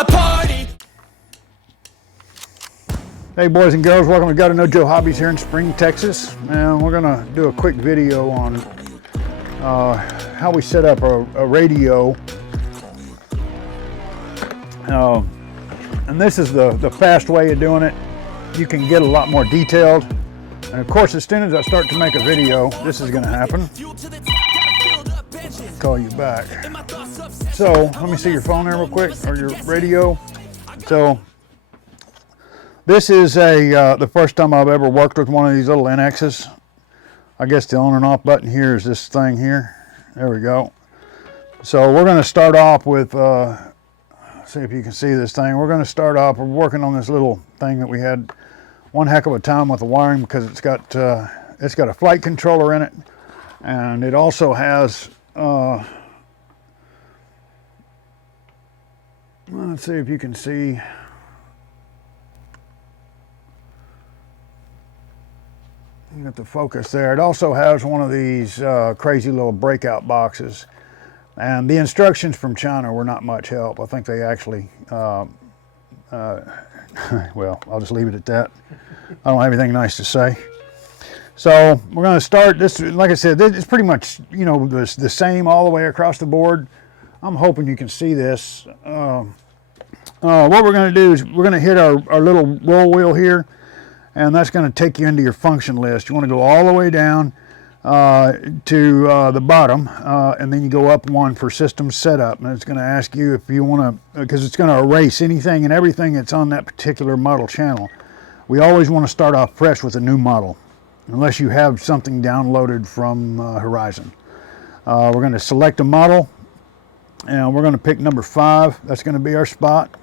my party. Hey boys and girls, welcome to Gotta Know Joe Hobbies here in Spring, Texas. And we're gonna do a quick video on how we set up a radio. And this is the fast way of doing it. You can get a lot more detailed. And of course, as soon as I start to make a video, this is gonna happen. Call you back. So let me see your phone there real quick, or your radio. So this is the first time I've ever worked with one of these little NXs. I guess the on and off button here is this thing here. There we go. So we're going to start off with, see if you can see this thing. We're going to start off, we're working on this little thing that we had one heck of a time with the wiring, because it's got a flight controller in it, and it also has, let's see if you can see. You got the focus there. It also has one of these crazy little breakout boxes. And the instructions from China were not much help. I think they actually, well, I'll just leave it at that. I don't have anything nice to say. So we're going to start this, like I said, it's pretty much, you know, the same all the way across the board. I'm hoping you can see this. What we're going to do is we're going to hit our little roll wheel here. And that's going to take you into your function list. You want to go all the way down to the bottom, and then you go up one for system setup. And it's going to ask you if you want to, because it's going to erase anything and everything that's on that particular model channel. We always want to start off fresh with a new model, unless you have something downloaded from Horizon. We're going to select a model, and we're going to pick number 5. That's going to be our spot.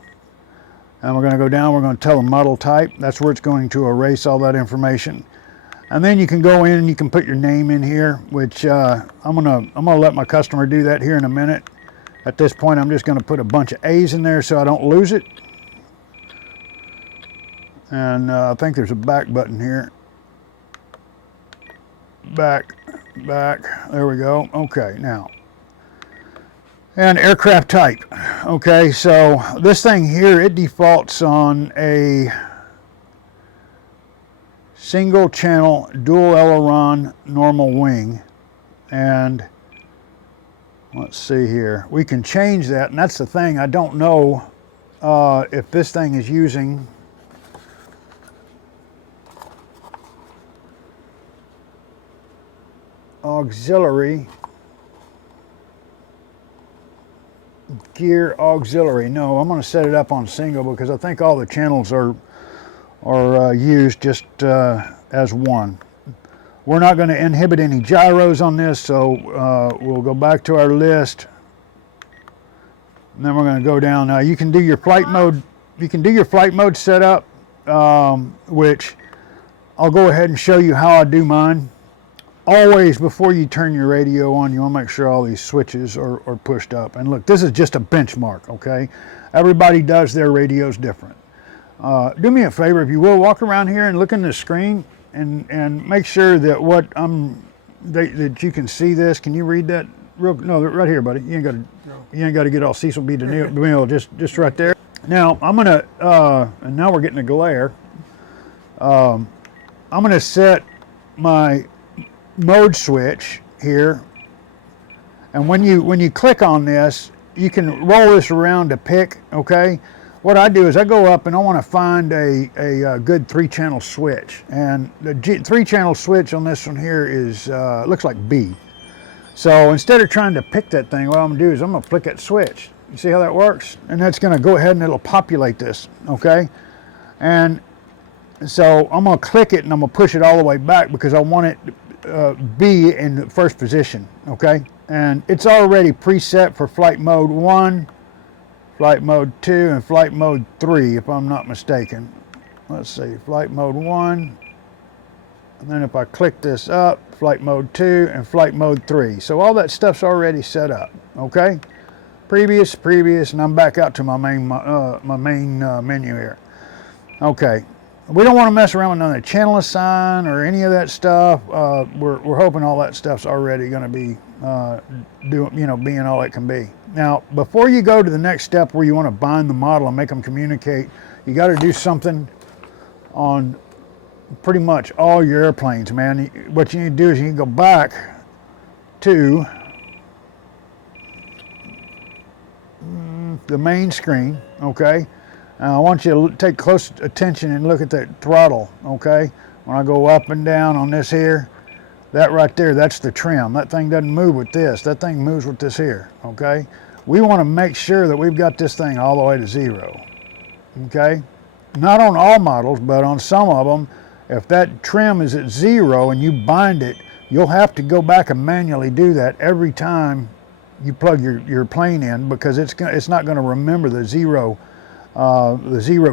And we're going to go down, we're going to tell the model type. That's where it's going to erase all that information. And then you can go in and you can put your name in here, which I'm gonna let my customer do that here in a minute. At this point, I'm just going to put a bunch of A's in there so I don't lose it. And I think there's a back button here. Back, there we go. Okay, now. And aircraft type. Okay, so this thing here, it defaults on a single channel dual aileron normal wing. And let's see here, we can change that, and that's the thing. I don't know if this thing is using auxiliary, gear auxiliary. No, I'm going to set it up on single, because I think all the channels are used just as one. We're not going to inhibit any gyros on this, so we'll go back to our list, and then we're going to go down. Now you can do your flight mode. You can do your flight mode setup, which I'll go ahead and show you how I do mine. Always, before you turn your radio on, you want to make sure all these switches are pushed up. And look, this is just a benchmark, okay? Everybody does their radios different. Do me a favor, if you will, walk around here and look in the screen and make sure that that you can see this. Can you read that? No, right here, buddy. You ain't got to get all Cecil B. DeMille, just right there. Now I'm gonna, and now we're getting a glare. I'm gonna set my mode switch here, and when you click on this, you can roll this around to pick. Okay, what I do is I go up and I want to find a good 3-channel switch, and the 3-channel switch on this one here is looks like B. So instead of trying to pick that thing, what I'm gonna do is I'm gonna flick that switch. You see how that works? And that's gonna go ahead and it'll populate this. Okay, and so I'm gonna click it and I'm gonna push it all the way back, because I want it be in the first position. Okay, and it's already preset for flight mode 1, flight mode 2, and flight mode 3, if I'm not mistaken. Let's see, flight mode 1, and then if I click this up, flight mode 2 and flight mode 3. So all that stuff's already set up. Okay, previous, and I'm back out to my main menu here. Okay, we don't want to mess around with none of the channel assign or any of that stuff. We're hoping all that stuff's already going to be being all it can be. Now, before you go to the next step where you want to bind the model and make them communicate, you got to do something on pretty much all your airplanes, man. What you need to do is you need to go back to the main screen, okay? I want you to take close attention and look at that throttle, okay? When I go up and down on this here, that right there, that's the trim. That thing doesn't move with this. That thing moves with this here, okay? We want to make sure that we've got this thing all the way to 0, okay? Not on all models, but on some of them, if that trim is at 0 and you bind it, you'll have to go back and manually do that every time you plug your plane in, because it's not going to remember the zero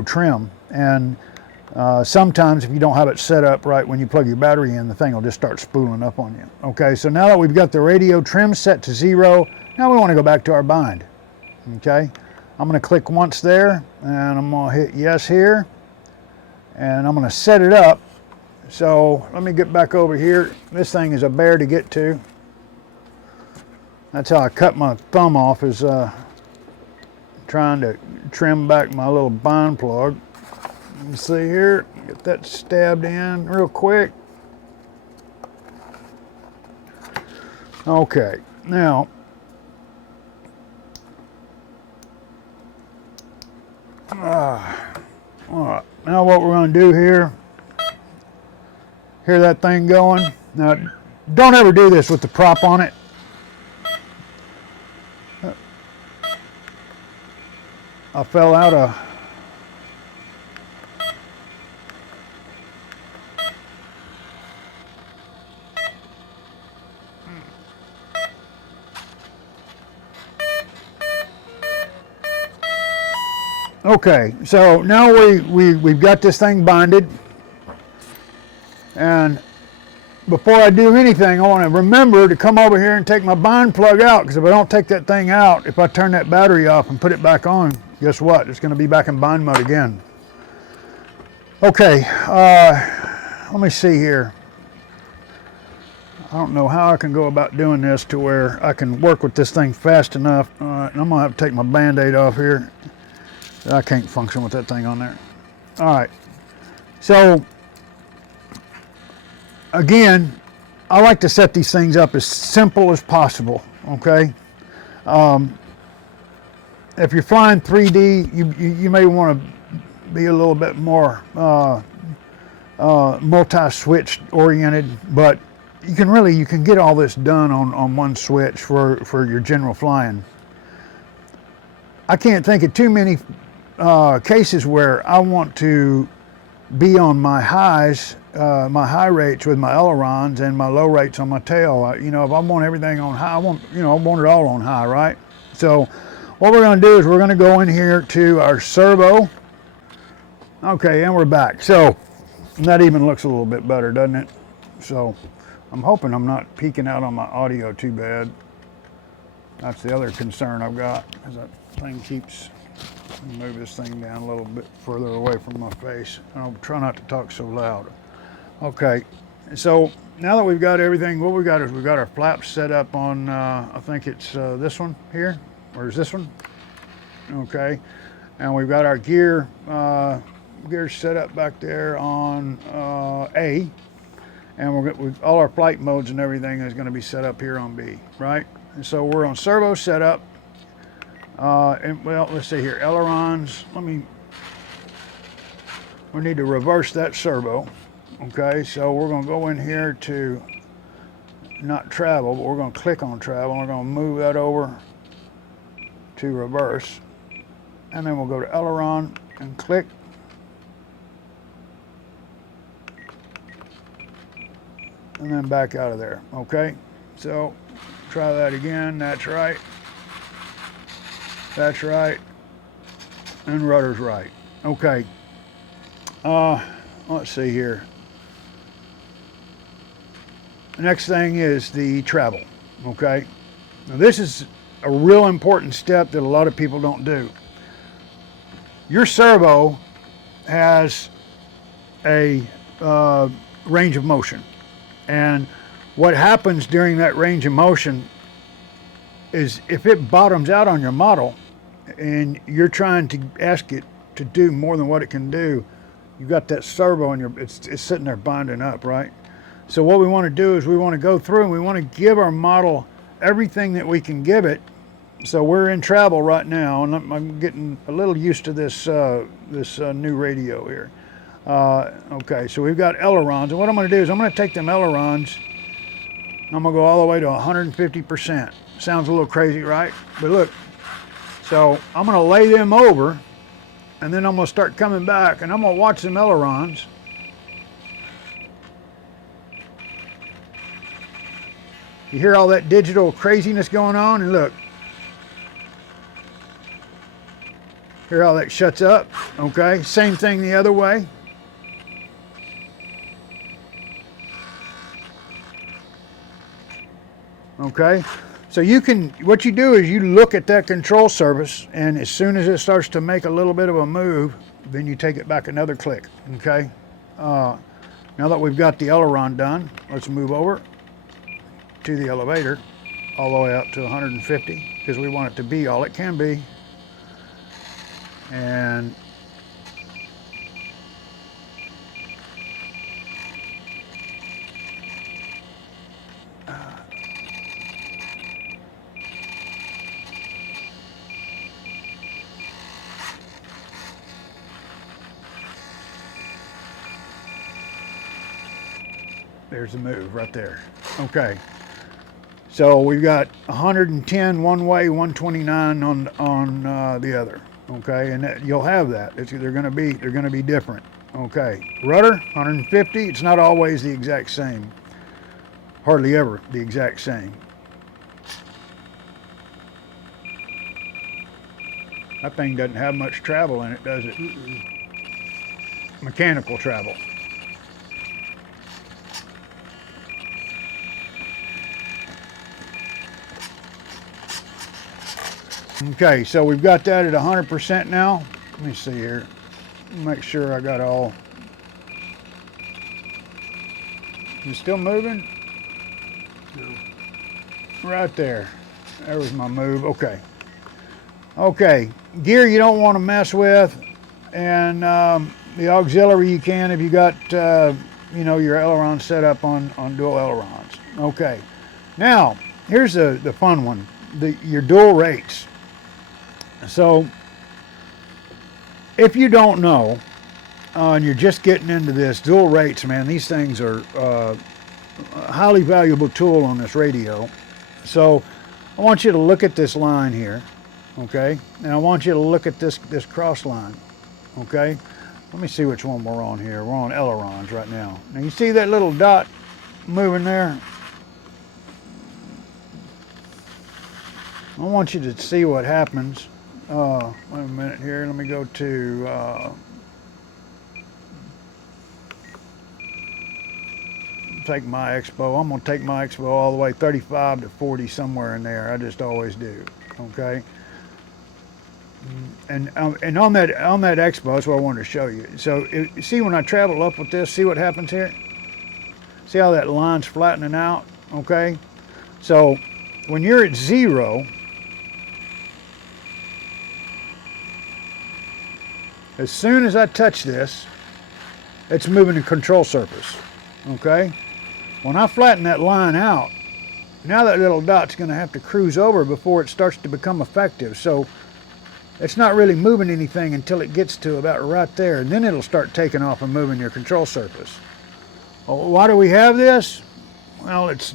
trim. And sometimes if you don't have it set up right when you plug your battery in, the thing will just start spooling up on you. Okay, so now that we've got the radio trim set to 0, now we want to go back to our bind. Okay, I'm going to click once there, and I'm going to hit yes here, and I'm going to set it up. So let me get back over here. This thing is a bear to get to. That's how I cut my thumb off, is trying to trim back my little bind plug. You can see here, get that stabbed in real quick. Okay, now all right, now what we're going to do here, hear that thing going. Now, don't ever do this with the prop on it. I fell out of okay, so now we've got this thing binded, and before I do anything, I want to remember to come over here and take my bind plug out, because if I don't take that thing out, if I turn that battery off and put it back on, guess what? It's going to be back in bind mode again. Okay, let me see here. I don't know how I can go about doing this to where I can work with this thing fast enough. All right, and I'm going to have to take my Band-Aid off here. I can't function with that thing on there. All right, so again, I like to set these things up as simple as possible, okay? If you're flying 3D, you may want to be a little bit more multi-switch oriented, but you can get all this done on one switch for your general flying. I can't think of too many cases where I want to be on my highs, my high rates with my ailerons and my low rates on my tail. If I want everything on high, I want it all on high, right? So what we're going to do is we're going to go in here to our servo. Okay, and we're back. So that even looks a little bit better, doesn't it? So I'm hoping I'm not peeking out on my audio too bad. That's the other concern I've got, is that thing keeps, move this thing down a little bit further away from my face. I'll try not to talk so loud. Okay, so now that we've got everything, what we got is we've got our flaps set up on, I think it's this one here, or is this one? Okay, and we've got our gear set up back there on A, and all our flight modes and everything is going to be set up here on B, right? And so we're on servo setup. Well, let's see here, ailerons. We need to reverse that servo. Okay, so we're going to go in here to not travel, but we're going to click on travel. We're going to move that over to reverse, and then we'll go to aileron and click. And then back out of there. Okay, so try that again. That's right. That's right. And rudder's right. Okay. Let's see here. The next thing is the travel. Okay. Now this is a real important step that a lot of people don't do. Your servo has a range of motion. And what happens during that range of motion is if it bottoms out on your model and you're trying to ask it to do more than what it can do, you've got that servo and it's sitting there binding up, right? So what we want to do is we want to go through and we want to give our model everything that we can give it. So we're in travel right now, and I'm getting a little used to this new radio here. Okay, so we've got ailerons, and what I'm going to do is I'm going to take them ailerons, I'm going to go all the way to 150%. Sounds a little crazy, right? But look, so I'm going to lay them over, and then I'm going to start coming back, and I'm going to watch them ailerons. You hear all that digital craziness going on, and look. Hear how that shuts up? Okay, same thing the other way. Okay, so you can, what you do is you look at that control surface, and as soon as it starts to make a little bit of a move, then you take it back another click, okay? Now that we've got the aileron done, let's move over to the elevator all the way up to 150 because we want it to be all it can be. And there's the move right there. Okay. So we've got 110 one way, 129 on the other. Okay, and you'll have that. They're going to be different. Okay, rudder 150. It's not always the exact same. Hardly ever the exact same. That thing doesn't have much travel in it, does it? Mechanical travel. Okay, so we've got that at 100% now. Let me see here. Make sure I got all. Is it still moving? No. Right there. There was my move. Okay. Okay, gear you don't want to mess with, and the auxiliary you can if you got your aileron set up on dual ailerons. Okay. Now here's the fun one. Your dual rates. So if you don't know and you're just getting into this, dual rates, man, these things are a highly valuable tool on this radio. So I want you to look at this line here, okay? And I want you to look at this cross line, okay? Let me see which one we're on here. We're on ailerons right now. Now you see that little dot moving there? I want you to see what happens. Wait a minute here. Let me go to take my expo. I'm going to take my expo all the way 35 to 40 somewhere in there. I just always do. Okay. And on that expo, that's what I wanted to show you. So see when I travel up with this, see what happens here. See how that line's flattening out. Okay. So when you're at 0. As soon as I touch this, it's moving the control surface, okay? When I flatten that line out, now that little dot's gonna have to cruise over before it starts to become effective. So it's not really moving anything until it gets to about right there, and then it'll start taking off and moving your control surface. Well, why do we have this? Well, it's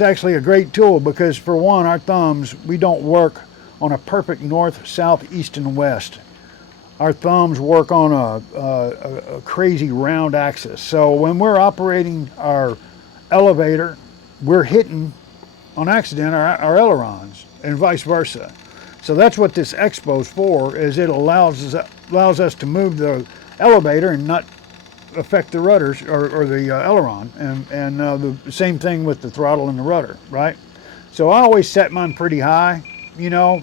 actually a great tool because for one, our thumbs, we don't work on a perfect north, south, east, and west. Our thumbs work on a crazy round axis. So when we're operating our elevator, we're hitting on accident our ailerons and vice versa. So that's what this expo's for, is it allows us to move the elevator and not affect the rudders or the aileron. And the same thing with the throttle and the rudder, right? So I always set mine pretty high. You know,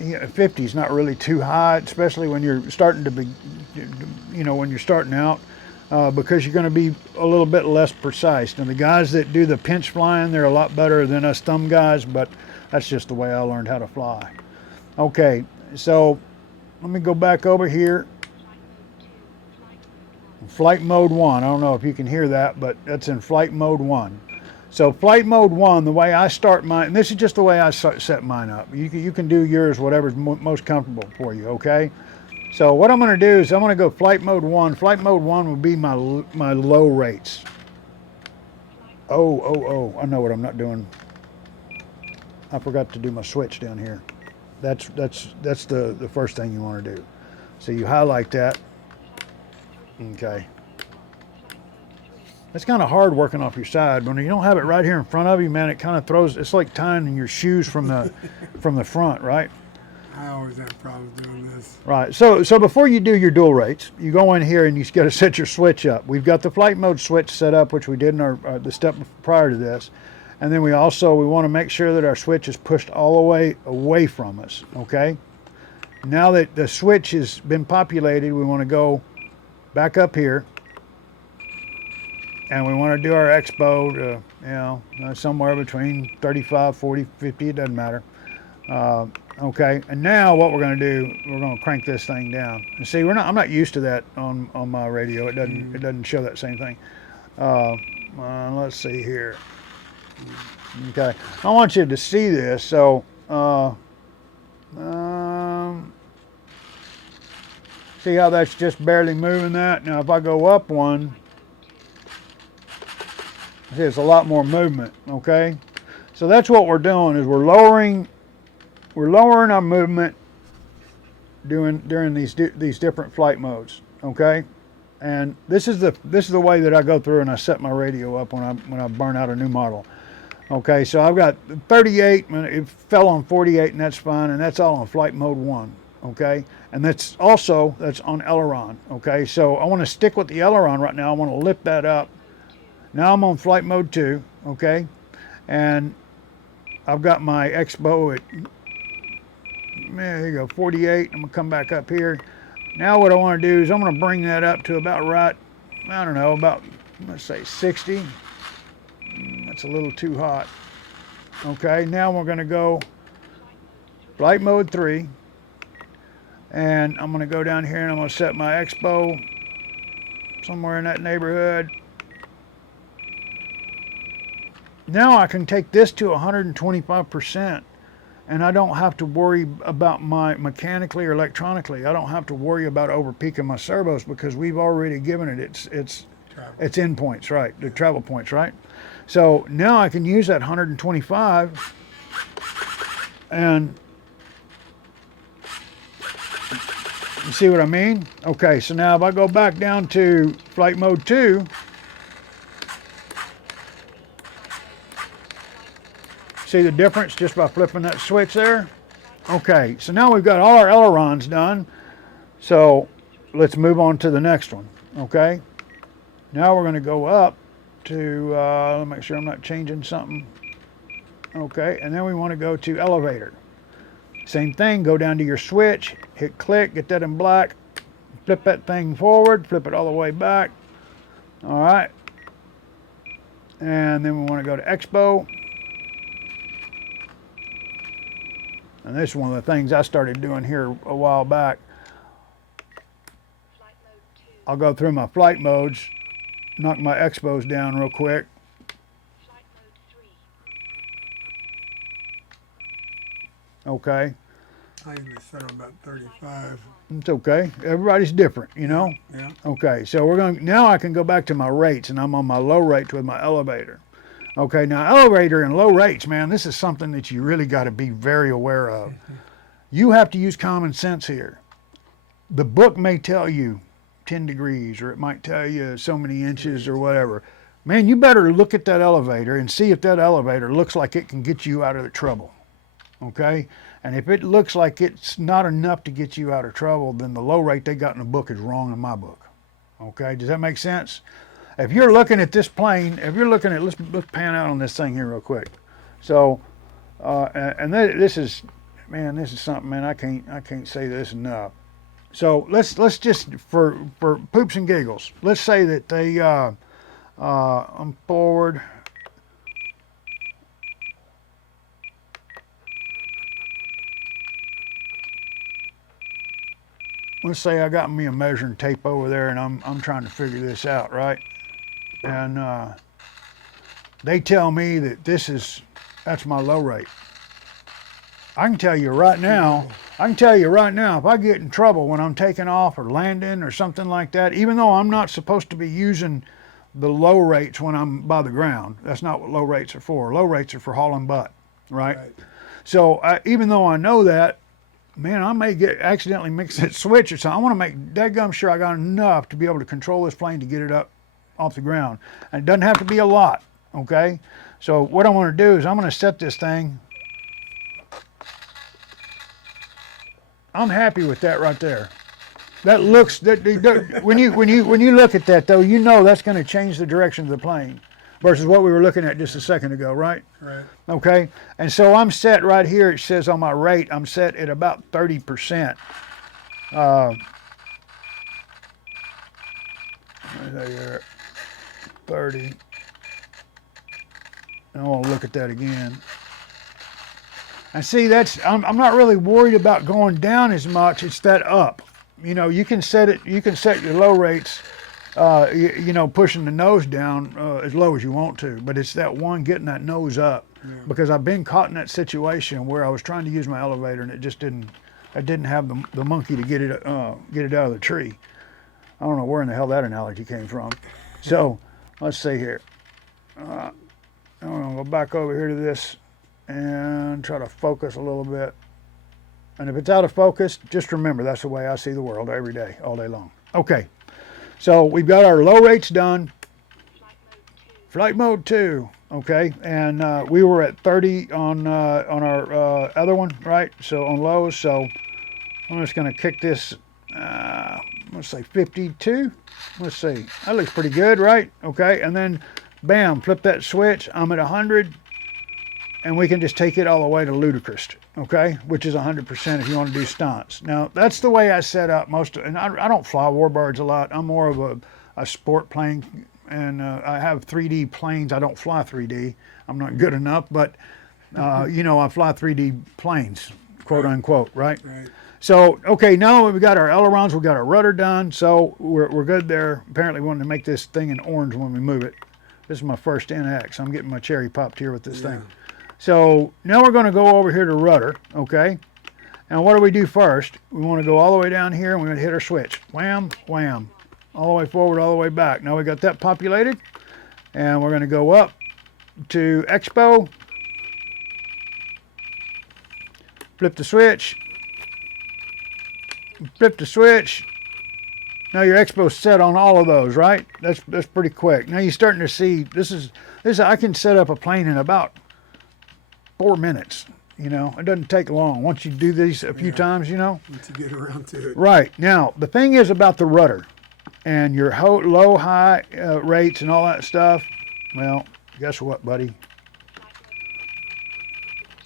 50 is not really too high, especially when you're starting to be, when you're starting out, because you're going to be a little bit less precise. And the guys that do the pinch flying, they're a lot better than us thumb guys, but that's just the way I learned how to fly. Okay, so let me go back over here. Flight mode 1. I don't know if you can hear that, but that's in flight mode 1. So flight mode 1, the way I start mine, and this is just the way I set mine up. You can do yours, whatever's most comfortable for you, okay? So what I'm going to do is I'm going to go flight mode 1. Flight mode 1 will be my low rates. Oh, I know what I'm not doing. I forgot to do my switch down here. That's the first thing you want to do. So you highlight that. Okay. It's kind of hard working off your side. When you don't have it right here in front of you, man, it kind of throws, it's like tying your shoes from the front, right? I always have problems doing this. Right. So before you do your dual rates, you go in here and you got to set your switch up. We've got the flight mode switch set up, which we did in the step prior to this. And then we want to make sure that our switch is pushed all the way away from us, okay? Now that the switch has been populated, we want to go back up here. And we want to do our expo to, somewhere between 35, 40, 50, it doesn't matter. Okay, and now what we're going to do, we're going to crank this thing down. And see, I'm not used to that on my radio. It doesn't show that same thing. Let's see here. Okay, I want you to see this. So, see how that's just barely moving that? Now, if I go up one, see, it's a lot more movement, okay? So that's what we're doing, is we're lowering our movement during these different flight modes, okay? And this is the way that I go through and I set my radio up when I burn out a new model. Okay, so I've got 38, it fell on 48, and that's fine, and that's all on flight mode 1, okay? And that's on aileron, okay? So I want to stick with the aileron right now. I want to lift that up. Now I'm on flight mode 2, okay? And I've got my expo at, there you go, 48. I'm gonna come back up here. Now what I want to do is I'm gonna bring that up to about right, I don't know, about, let's say 60. That's a little too hot. Okay, now we're gonna go flight mode 3. And I'm gonna go down here and I'm gonna set my expo somewhere in that neighborhood. Now I can take this to 125%, and I don't have to worry about my mechanically or electronically. I don't have to worry about over peaking my servos because we've already given it its endpoints, right? The travel points, right? So now I can use that 125, and you see what I mean? Okay, so now if I go back down to flight mode 2, see the difference just by flipping that switch there? Okay, so now we've got all our ailerons done. So let's move on to the next one, okay? Now we're gonna go up to, let me make sure I'm not changing something. Okay, and then we wanna go to elevator. Same thing, go down to your switch, hit click, get that in black, flip that thing forward, flip it all the way back. All right. And then we wanna go to expo. And this is one of the things I started doing here a while back. I'll go through my flight modes, knock my expos down real quick. Flight mode 3. Okay. I usually set them about 35. It's okay. Everybody's different, you know? Yeah. Okay, so now I can go back to my rates, and I'm on my low rates with my elevator. Okay, now elevator and low rates, man, this is something that you really got to be very aware of. You have to use common sense here. The book may tell you 10 degrees, or it might tell you so many inches or whatever. Man, you better look at that elevator and see if that elevator looks like it can get you out of the trouble. Okay? And if it looks like it's not enough to get you out of trouble, then the low rate they got in the book is wrong in my book. Okay? Does that make sense? If you're looking at this plane, if you're looking at, let's pan out on this thing here real quick. So, this is man, this is something, man. I can't say this enough. So let's just for poops and giggles, let's say that they I'm forward. Let's say I got me a measuring tape over there, and I'm trying to figure this out, right? And they tell me that that's my low rate. I can tell you right now, if I get in trouble when I'm taking off or landing or something like that, even though I'm not supposed to be using the low rates when I'm by the ground, that's not what low rates are for. Low rates are for hauling butt, right? So even though I know that, man, I may accidentally mix that switch or something. I want to make dadgum sure I got enough to be able to control this plane to get it up off the ground. And it doesn't have to be a lot, okay? So what I want to do is I'm going to set this thing. I'm happy with that right there. That looks when you look at that though, you know that's going to change the direction of the plane versus what we were looking at just a second ago, right? Right. Okay. And so I'm set right here. It says on my rate, I'm set at about 30%. There, 30. I want to look at that again. And see, I'm not really worried about going down as much. It's that up. You know, you can set your low rates, pushing the nose down as low as you want to, but it's that one getting that nose up. Yeah. Because I've been caught in that situation where I was trying to use my elevator and I didn't have the monkey to get it out of the tree. I don't know where in the hell that analogy came from. So let's see here. I'm gonna go back over here to this and try to focus a little bit. And if it's out of focus, just remember that's the way I see the world every day, all day long. Okay, so we've got our low rates done. Flight mode 2, okay, and we were at 30 on our other one, right? So on lows, so I'm just gonna kick this, let's say 52. Let's see, that looks pretty good, right? Okay, and then bam, flip that switch, I'm at 100. And we can just take it all the way to ludicrous, okay? Which is 100% if you want to do stunts. Now, that's the way I set up and I don't fly warbirds a lot. I'm more of a sport plane, and I have 3D planes. I don't fly 3D. I'm not good enough, but, I fly 3D planes, quote unquote, right? Right. So, okay, now we've got our ailerons, we've got our rudder done, so we're good there. Apparently we wanted to make this thing in orange when we move it. This is my first NX. I'm getting my cherry popped here with this thing. So now we're going to go over here to rudder, okay? And what do we do first? We want to go all the way down here and we're going to hit our switch. Wham, wham. All the way forward, all the way back. Now we got that populated. And we're going to go up to Expo. Flip the switch. Flip the switch. Now your Expo's set on all of those, right? That's pretty quick. Now you're starting to see, this is I can set up a plane in about 4 minutes. It doesn't take long. Once you do these a few times, Once you get around to it. Right. Now, the thing is about the rudder and your low, high rates and all that stuff. Well, guess what, buddy?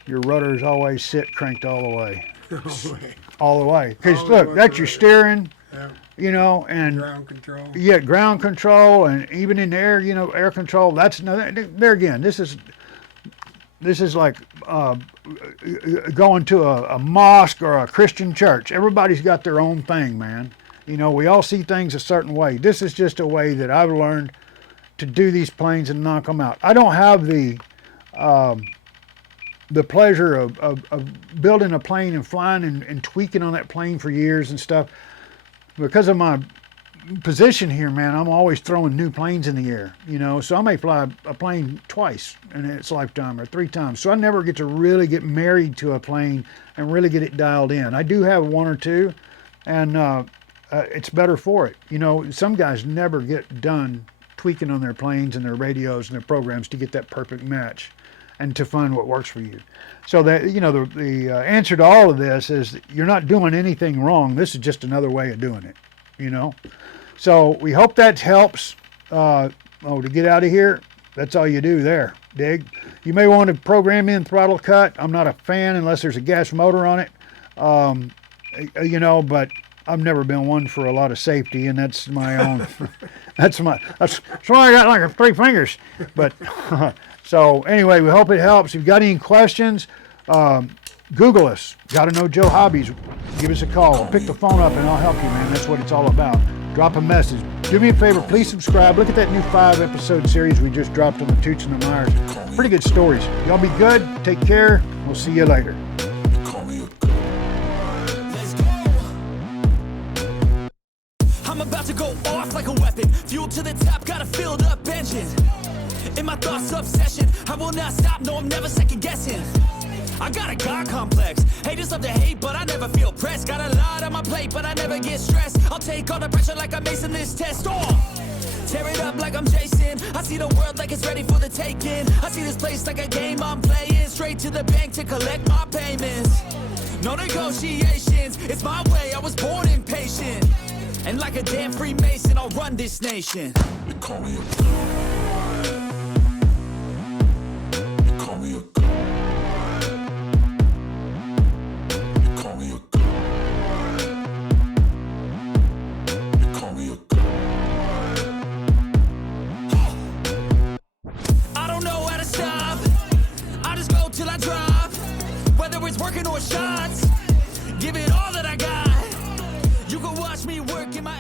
Your rudder is always cranked all the way. All the way. Because look, that's your steering. Yeah. And ground control. Yeah, ground control, and even in the air, air control. That's there again. This is like going to a mosque or a Christian church. Everybody's got their own thing, man. We all see things a certain way. This is just a way that I've learned to do these planes and knock them out. I don't have the pleasure of building a plane and flying and tweaking on that plane for years and stuff. Because of my position here, man, I'm always throwing new planes in the air, so I may fly a plane twice in its lifetime or 3 times. So I never get to really get married to a plane and really get it dialed in. I do have 1 or 2, and it's better for it. Some guys never get done tweaking on their planes and their radios and their programs to get that perfect match and to find what works for you. So that, the answer to all of this is you're not doing anything wrong. This is just another way of doing it, So we hope that helps. To get out of here, That's all you do there, dig? You may want to program in throttle cut. I'm not a fan unless there's a gas motor on it. You know, but I've never been one for a lot of safety, and that's my own. that's why I got like 3 fingers. But so anyway, we hope it helps. If you've got any questions, Google us. Got to know Joe Hobbies. Give us a call. I'll pick the phone up and I'll help you, man. That's what it's all about. Drop a message. Do me a favor, please subscribe. Look at that new 5-episode series we just dropped on the Toots and the Myers. Pretty good stories. Y'all be good. Take care. We'll see you later. I'm about to go off like a weapon. Fuel to the top, got a filled up engine. In my thoughts, obsession. I will not stop, no, I'm never second guessing. I got a God complex. Haters love to hate, but I never feel pressed. Got a lot on my plate, but I never get stressed. I'll take all the pressure like I'm acing this test. Tear it up like I'm Jason. I see the world like it's ready for the taking. I see this place like a game I'm playing. Straight to the bank to collect my payments. No negotiations, it's my way, I was born impatient. And like a damn Freemason, I'll run this nation. They call me a god. They call me a god. They call me a god. They call me a god. I don't know how to stop. I just go till I drop. Whether it's working or shots, give it all that I got. You can watch me work in my